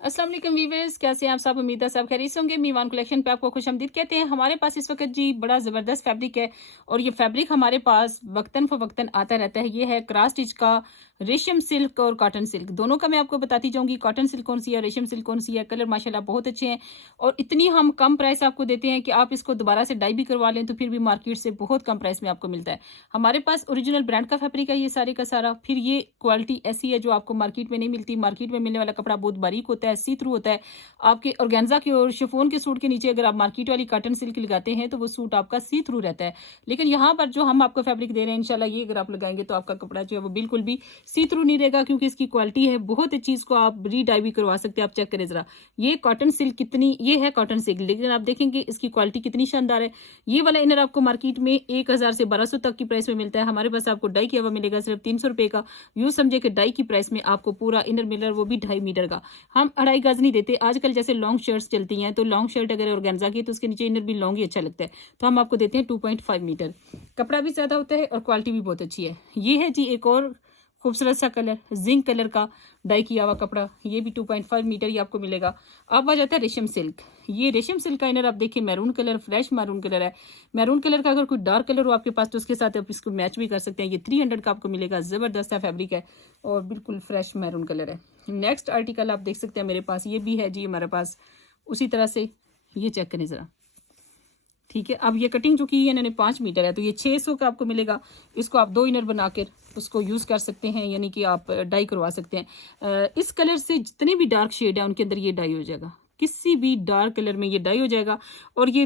अस्सलाम वालेकुम वीवर्स, कैसे हैं आप सब। उम्मीद है सब खैरियत से होंगे। मीवान कलेक्शन पे आपको खुशामदीद कहते हैं। हमारे पास इस वक्त जी बड़ा ज़बरदस्त फैब्रिक है और ये फैब्रिक हमारे पास वक्तन फ़वक्तन आता रहता है। ये है क्रॉस स्टिच का रेशम सिल्क और कॉटन सिल्क, दोनों का मैं आपको बताती जाऊंगी। कॉटन सिल्क कौन सी है, रेशम सिल्क कौन सी है। कलर माशाल्लाह बहुत अच्छे हैं और इतनी हम कम प्राइस आपको देते हैं कि आप इसको दोबारा से डाई भी करवा लें तो फिर भी मार्केट से बहुत कम प्राइस में आपको मिलता है। हमारे पास ओरिजिनल ब्रांड का फैब्रिक है ये सारे का सारा। फिर ये क्वालिटी ऐसी है जो आपको मार्केट में नहीं मिलती। मार्केट में मिलने वाला कपड़ा बहुत बारीक होता है, सी थ्रू होता है। आपके ऑर्गेन्जा के और शिफॉन के सूट के नीचे अगर आप मार्केट वाली कॉटन सिल्क लगाते हैं तो वो सूट आपका सी थ्रू रहता है। लेकिन यहाँ पर जो हम आपको फैब्रिक दे रहे हैं इंशाल्लाह ये अगर आप लगाएंगे तो आपका कपड़ा जो है वो बिल्कुल भी सी थ्रू नहीं रहेगा, क्योंकि इसकी क्वालिटी है बहुत अच्छी। इसको आप री डाई भी करवा सकते हैं। आप चेक करें जरा, ये कॉटन सिल्क कितनी, ये है कॉटन सिल्क, लेकिन आप देखेंगे इसकी क्वालिटी कितनी शानदार है। ये वाला इनर आपको मार्केट में 1000 से 1200 तक की प्राइस में मिलता है। हमारे पास आपको डाई किया हुआ मिलेगा सिर्फ 300 रुपए का। यूँ समझे कि डाई की प्राइस में आपको पूरा इनर मिलर, वो भी 2.5 मीटर का। हम 2.5 गज नहीं देते। आजकल जैसे लॉन्ग शर्ट्स चलती हैं तो लॉन्ग शर्ट अगर ऑर्गेन्जा की है तो उसके नीचे इनर भी लॉन्ग ही अच्छा लगता है, तो हम आपको देते हैं 2.5 मीटर। कपड़ा भी ज्यादा होता है और क्वालिटी भी बहुत अच्छी है। ये है जी एक और खूबसूरत सा कलर, जिंक कलर का डाई किया हुआ कपड़ा। ये भी 2.5 मीटर ही आपको मिलेगा। अब आ जाता है रेशम सिल्क। ये रेशम सिल्क का इनर आप देखिए, maroon colour, fresh maroon colour है। मैरून कलर का अगर कोई डार्क कलर हो आपके पास तो उसके साथ आप इसको मैच भी कर सकते हैं। ये 300 का आपको मिलेगा। जबरदस्त है फैब्रिक है और बिल्कुल फ्रेश मैरून कलर है। नेक्स्ट आर्टिकल आप देख सकते हैं मेरे पास, ये भी है जी हमारे पास उसी तरह से। ये चेक करें जरा, ठीक है। अब ये कटिंग जो की है इन्होंने 5 मीटर है तो ये 600 का आपको मिलेगा। इसको आप 2 इनर बनाकर उसको यूज़ कर सकते हैं, यानी कि आप डाई करवा सकते हैं। इस कलर से जितने भी डार्क शेड है उनके अंदर ये डाई हो जाएगा। किसी भी डार्क कलर में ये डाई हो जाएगा। और ये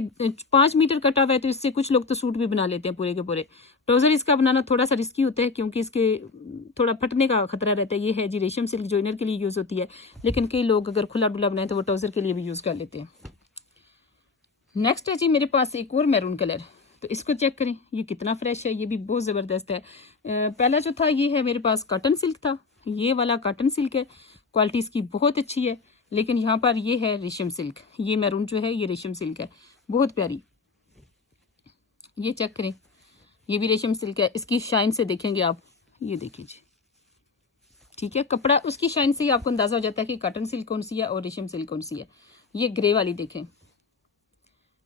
5 मीटर कटा हुआ है तो इससे कुछ लोग तो सूट भी बना लेते हैं पूरे के पूरे। ट्राउजर इसका बनाना थोड़ा सा रिस्की होता है क्योंकि इसके थोड़ा फटने का खतरा रहता है। ये है जी रेशम सिल्क जो इनर के लिए यूज़ होती है, लेकिन कई लोग अगर खुला डुला बनाए तो वो ट्राउजर के लिए भी यूज़ कर लेते हैं। नेक्स्ट है जी मेरे पास एक और मैरून कलर, तो इसको चेक करें ये कितना फ्रेश है। ये भी बहुत ज़बरदस्त है। पहला जो था ये है मेरे पास कॉटन सिल्क था, ये वाला कॉटन सिल्क है। क्वालिटी इसकी बहुत अच्छी है। लेकिन यहाँ पर ये है रेशम सिल्क। ये मैरून जो है ये रेशम सिल्क है, बहुत प्यारी। ये चेक करें, ये भी रेशम सिल्क है। इसकी शाइन से देखेंगे आप, ये देखिए जी, ठीक है। कपड़ा उसकी शाइन से ही आपको अंदाजा हो जाता है कि कॉटन सिल्क कौन सी है और रेशम सिल्क कौन सी है। ये ग्रे वाली देखें,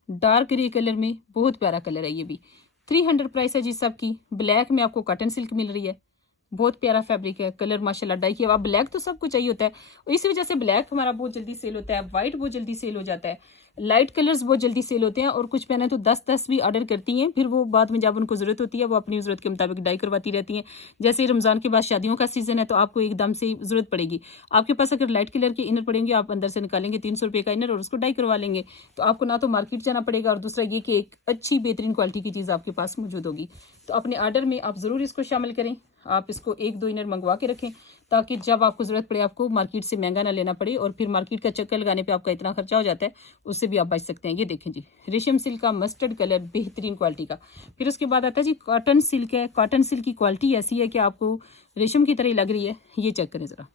डार्क ग्रे कलर में, बहुत प्यारा कलर है। ये भी 300 प्राइस है जी सबकी। ब्लैक में आपको कॉटन सिल्क मिल रही है, बहुत प्यारा फैब्रिक है। कलर माशाल्लाह डाई किया हुआ। ब्लैक तो सबको चाहिए होता है, इसी वजह से ब्लैक हमारा बहुत जल्दी सेल होता है। वाइट बहुत जल्दी सेल हो जाता है। लाइट कलर्स बहुत जल्दी सेल होते हैं और कुछ पहने तो 10-10 भी ऑर्डर करती हैं। फिर वो बाद में जब उनको ज़रूरत होती है वो अपनी ज़रूरत के मुताबिक डाई करवाती रहती हैं। जैसे रमज़ान के बाद शादियों का सीज़न है तो आपको एकदम से ज़रूरत पड़ेगी। आपके पास अगर लाइट कलर के इनर पड़ेंगे, आप अंदर से निकालेंगे 300 रुपये का इनर और उसको डाई करवा लेंगे, तो आपको ना तो मार्केट जाना पड़ेगा और दूसरा ये कि एक अच्छी बेहतरीन क्वालिटी की चीज़ आपके पास मौजूद होगी। तो अपने ऑर्डर में आप ज़रूर इसको शामिल करें। आप इसको 1-2 इनर मंगवा के रखें ताकि जब आपको ज़रूरत पड़े आपको मार्केट से महंगा ना लेना पड़े और फिर मार्केट का चक्कर लगाने पे आपका इतना खर्चा हो जाता है, उससे भी आप बच सकते हैं। ये देखें जी, रेशम सिल्क का मस्टर्ड कलर, बेहतरीन क्वालिटी का। फिर उसके बाद आता है जी कॉटन सिल्क है। कॉटन सिल्क की क्वालिटी ऐसी है कि आपको रेशम की तरह ही लग रही है। ये चेक करें ज़रा,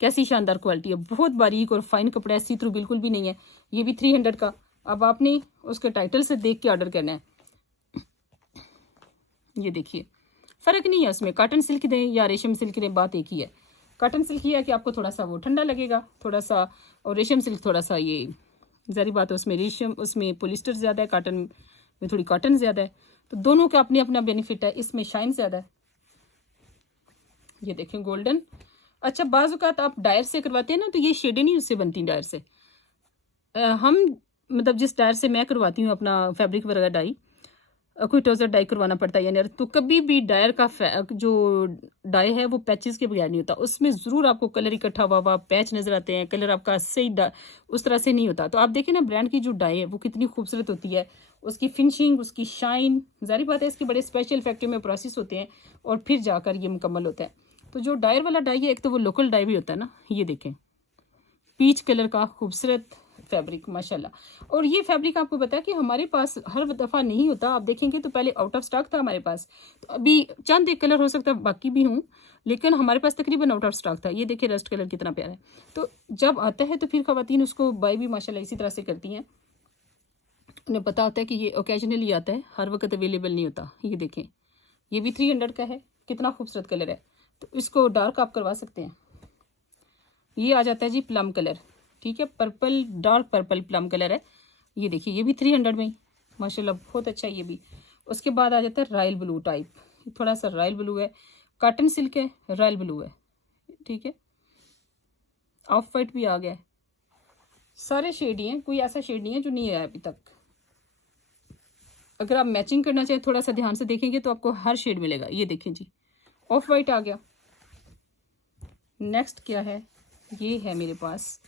कैसी शानदार क्वालिटी है। बहुत बारीक और फाइन कपड़ा है, सी थ्रू बिल्कुल भी नहीं है। ये भी 300 का। अब आपने उसके टाइटल से देख के ऑर्डर करना है। ये देखिए, फ़र्क नहीं है उसमें, कॉटन सिल्क दें या रेशम सिल्क दें, बात एक ही है। कॉटन सिल्क ये है कि आपको थोड़ा सा वो ठंडा लगेगा थोड़ा सा, और रेशम सिल्क थोड़ा सा ये ज़ाहिर बात है उसमें रेशम, उसमें पॉलिस्टर ज़्यादा है, कॉटन में थोड़ी कॉटन ज़्यादा है। तो दोनों का अपने अपना बेनिफिट है। इसमें शाइन ज़्यादा है। ये देखें गोल्डन। अच्छा, बाज़ आप डायर से करवाते हैं ना तो ये शेडें नहीं उससे बनती डायर से। हम मतलब जिस डायर से मैं करवाती हूँ अपना फैब्रिक वगैरह डाई, कोई ट्राउजर डाई करवाना पड़ता है या नहीं, तो कभी भी डायर का जो डाई है वो पैचेस के बगैर नहीं होता। उसमें ज़रूर आपको कलर इकट्ठा हुआ हुआ पैच नज़र आते हैं। कलर आपका सही उस तरह से नहीं होता। तो आप देखें ना ब्रांड की जो डाई है वो कितनी खूबसूरत होती है, उसकी फिनिशिंग, उसकी शाइन। जाहिर बात है इसके बड़े स्पेशल फैक्ट्री में प्रोसेस होते हैं और फिर जाकर ये मुकम्मल होता है। तो जो डायर वाला डाई है एक तो वो लोकल डाई भी होता है ना। ये देखें, पीच कलर का खूबसूरत फैब्रिक माशाल्लाह। और ये फैब्रिक आपको पता है कि हमारे पास हर दफ़ा नहीं होता। आप देखेंगे तो पहले आउट ऑफ स्टॉक था हमारे पास, तो अभी चंद एक कलर हो सकता है बाकी भी हूँ, लेकिन हमारे पास तकरीबन आउट ऑफ स्टॉक था। ये देखिए रस्ट कलर कितना प्यारा है। तो जब आता है तो फिर खवातीन उसको बाय भी माशाल्लाह इसी तरह से करती हैं। उन्हें पता होता है कि ये ओकेजनली आता है, हर वक्त अवेलेबल नहीं होता। ये देखें, ये भी 300 का है। कितना खूबसूरत कलर है। तो इसको डार्क आप करवा सकते हैं। ये आ जाता है जी प्लम कलर, ठीक है, purple, dark purple plum colour है। ये देखिए, ये भी 300 में ही माशाल्लाह बहुत अच्छा है ये भी। उसके बाद आ जाता है रॉयल ब्लू टाइप, थोड़ा सा रॉयल ब्लू है, कॉटन सिल्क है, रॉयल ब्लू है, ठीक है। ऑफ वाइट भी आ गया है, सारे शेड ही हैं, कोई ऐसा शेड नहीं है जो नहीं आया अभी तक। अगर आप मैचिंग करना चाहें थोड़ा सा ध्यान से देखेंगे तो आपको हर शेड मिलेगा। ये देखें जी, ऑफ वाइट आ गया। नेक्स्ट क्या है, ये है मेरे पास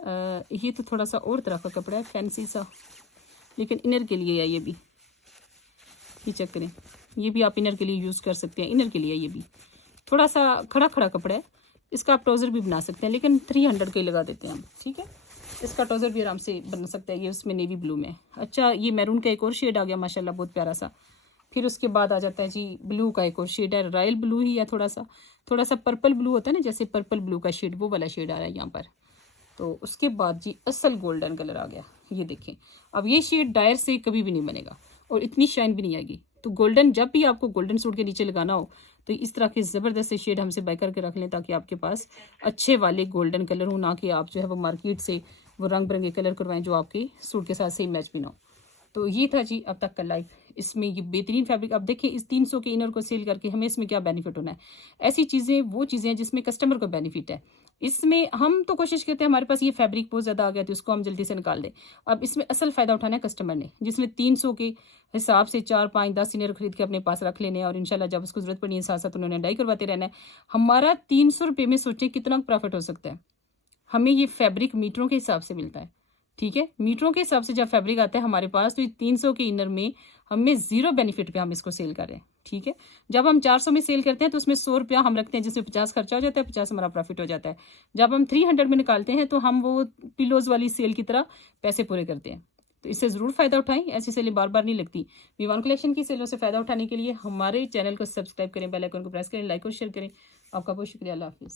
ये तो थोड़ा सा और तरह का कपड़ा है, फैंसी सा, लेकिन इनर के लिए है ये भी। ये चेक करें, ये भी आप इनर के लिए यूज़ कर सकते हैं, इनर के लिए ये भी थोड़ा सा खड़ा खड़ा कपड़ा है। इसका आप ट्राउज़र भी बना सकते हैं, लेकिन 300 का ही लगा देते हैं हम, ठीक है। इसका ट्राउज़र भी आराम से बन सकता है। ये उसमें नेवी ब्लू में, अच्छा ये मैरून का एक और शेड आ गया माशाल्लाह बहुत प्यारा सा। फिर उसके बाद आ जाता है जी ब्लू का एक और शेड है, रॉयल ब्लू ही है, थोड़ा सा पर्पल ब्लू होता है ना, जैसे पर्पल ब्लू का शेड, वो वाला शेड आ रहा है यहाँ पर। तो उसके बाद जी असल गोल्डन कलर आ गया, ये देखें। अब ये शेड डायर से कभी भी नहीं बनेगा और इतनी शाइन भी नहीं आएगी। तो गोल्डन, जब भी आपको गोल्डन सूट के नीचे लगाना हो तो इस तरह के ज़बरदस्त से शेड हमसे बाय करके रख लें, ताकि आपके पास अच्छे वाले गोल्डन कलर हो, ना कि आप जो है वो मार्केट से वो रंग बिरंगे कलर करवाएं जो आपके सूट के साथ सही मैच भी ना हो। तो ये था जी अब तक का लाइव। इसमें ये बेहतरीन फैब्रिक, अब देखिए इस 300 के इनर को सेल करके हमें इसमें क्या बेनिफिट होना है। ऐसी चीज़ें वो चीज़ें हैं जिसमें कस्टमर को बेनिफिट है। इसमें हम तो कोशिश करते हैं हमारे पास ये फैब्रिक बहुत ज़्यादा आ गया तो इसको हम जल्दी से निकाल दें। अब इसमें असल फ़ायदा उठाना है कस्टमर ने, जिसमें 300 के हिसाब से 4, 5, 10 इनर खरीद के अपने पास रख लेने हैं, और इंशाल्लाह जब उसको ज़रूरत पड़ी है साथ साथ उन्होंने डाई करवाते रहना है। हमारा 300 रुपये में सोचें कितना प्रॉफिट हो सकता है। हमें ये फैब्रिक मीटरों के हिसाब से मिलता है, ठीक है। मीटरों के हिसाब से जब फैब्रिक आता है हमारे पास, तो ये 300 के इनर में हमें 0 बेनिफिट पे हम इसको सेल कर रहे हैं, ठीक है। जब हम 400 में सेल करते हैं तो उसमें 100 रुपया हम रखते हैं, जिसमें 50 खर्चा हो जाता है, 50 हमारा प्रॉफिट हो जाता है। जब हम 300 में निकालते हैं तो हम वो पिलोज वाली सेल की तरह पैसे पूरे करते हैं। तो इससे ज़रूर फ़ायदा उठाएं, ऐसी सेलें बार बार नहीं लगती। वीवान कलेक्शन की सेलों से फ़ायदा उठाने के लिए हमारे चैनल को सब्सक्राइब करें, बेल आइकन को प्रेस करें, लाइक और शेयर करें। आपका बहुत शुक्रिया, अल्लाह हाफिज़।